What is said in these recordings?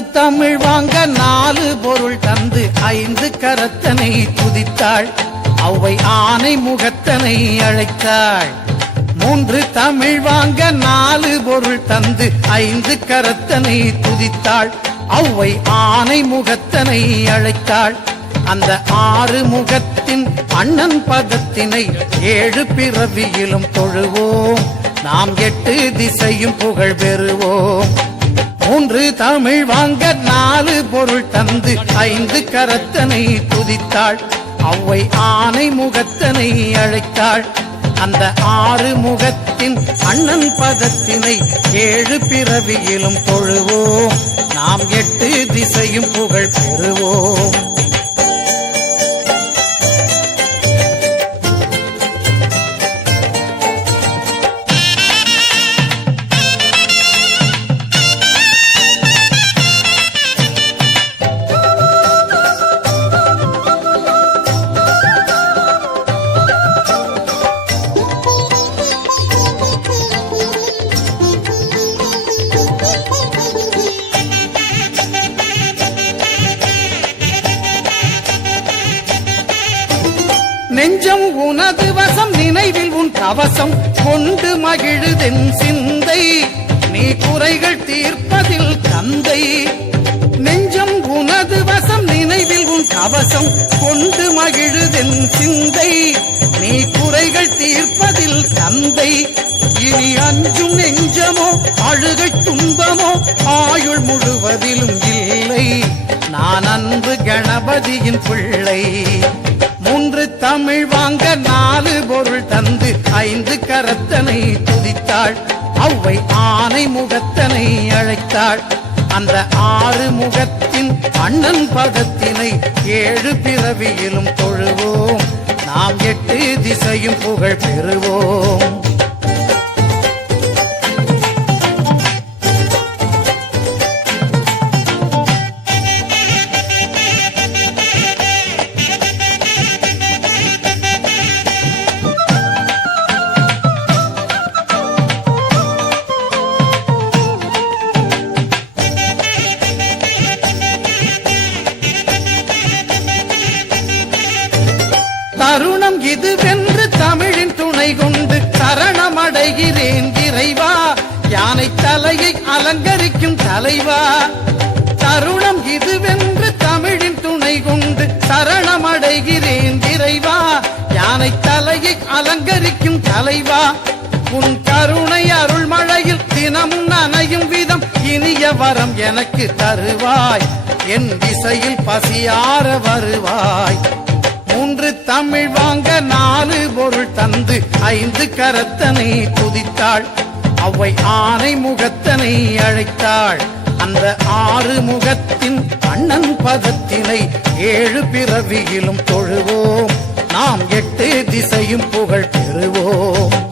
தமிழ் வாங்க நாலு பொருள் தந்து ஐந்து கரத்தனை துதித்தாள். அவை ஆனை முகத்தனை அழைத்தாள். மூன்று தமிழ் வாங்க நாலு பொருள் தந்து ஐந்து கரத்தனை துதித்தாள். அவை ஆனை முகத்தனை அழைத்தாள். அந்த ஆறு முகத்தின் அண்ணன் பதத்தினை ஏழு பிறவியிலும் தொழுவோம். நாம் எட்டு திசையும் புகழ் பெறுவோம். மூன்று தமிழ் வாங்க நாலு பொருள் தந்து ஐந்து கரத்தனை துதித்தாள். அவ்வை ஆனை முகத்தனை அழைத்தாள். அந்த ஆறு முகத்தின் அண்ணன் பதத்தினை ஏழு பிறவியிலும் தொழுவோம். நாம் எட்டு திசையும் புகழ் பெறுவோம். கவசம் கொண்டு மகிழுதென் சிந்தை. நீ குறைகள் தீர்ப்பதில் தந்தை. நெஞ்சம் உனது வசம் நினைவில் உன் கவசம் கொண்டு மகிழுதென் சிந்தை. நீ குறைகள் தீர்ப்பதில் தந்தை. இனி அஞ்சும் நெஞ்சமோ அழுகை துன்பமோ ஆயுள் முழுவதிலும் இல்லை. நான் அன்பு கணபதியின் பிள்ளை. தந்து கரத்தனை துதித்தாள். அவ்வை ஆனை முகத்தனை அழைத்தாள். அந்த ஆறு முகத்தின் அண்ணன் பதத்தினை ஏழு பிறவியிலும் தொழுவோம். நாம் எட்டு திசையும் புகழ் பெறுவோம். இதுவென்று தமிழின் துணை கொண்டு சரணமடைகிறேன் இறைவா. யானை தலையை அலங்கரிக்கும் தலைவா. தருணம் இதுவென்று தமிழின் துணை கொண்டு சரணமடைகிறேன் இறைவா. யானை தலையை அலங்கரிக்கும் தலைவா. உன் கருணை அருள்மழையில் தினமும் நனையும் விதம் இனிய வரம் எனக்கு தருவாய். என் திசையில் பசியார வருவாய். மூன்று தமிழ் வாங்க நாலு பொருள் தந்து ஐந்து கரத்தனை துதித்தாள். அவை ஆனை முகத்தனை அழைத்தாள். அந்த ஆறு முகத்தின் அண்ணன் பதத்தினை ஏழு பிறவியிலும் தொழுவோம். நாம் எட்டு திசையும் புகழ் பெறுவோம்.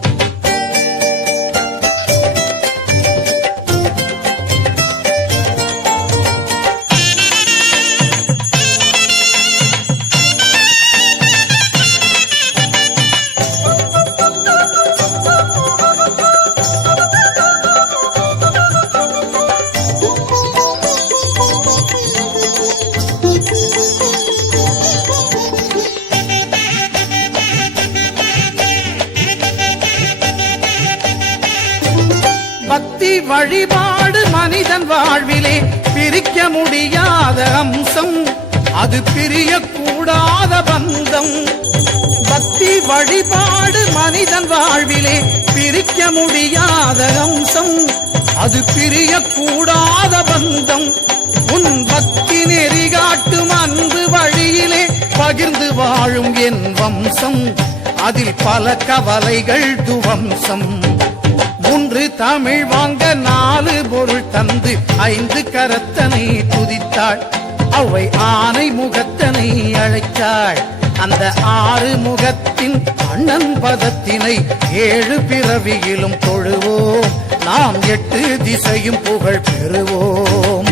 பக்தி வழிபாடு மனிதன் வாழ்விலே பிரிக்க முடியாத அம்சம். அது பிரியக்கூடாத பந்தம். பக்தி வழிபாடு மனிதன் வாழ்விலே பிரிக்க முடியாத அம்சம். அது பிரியக்கூடாத பந்தம். உன் பக்தி நெறி காட்டும் பகிர்ந்து வாழும் என் வம்சம். அதில் பல கவலைகள் துவம்சம். ஒன்று தமிழ் வாங்க நாலு பொருள் தந்து ஐந்து கரத்தனை துதித்தாள். அவை ஆனை முகத்தனை அழைத்தாள். அந்த ஆறு முகத்தின் அண்ணன் பதத்தினை ஏழு பிறவியிலும் தொழுவோம். நாம் எட்டு திசையும் புகழ் பெறுவோம்.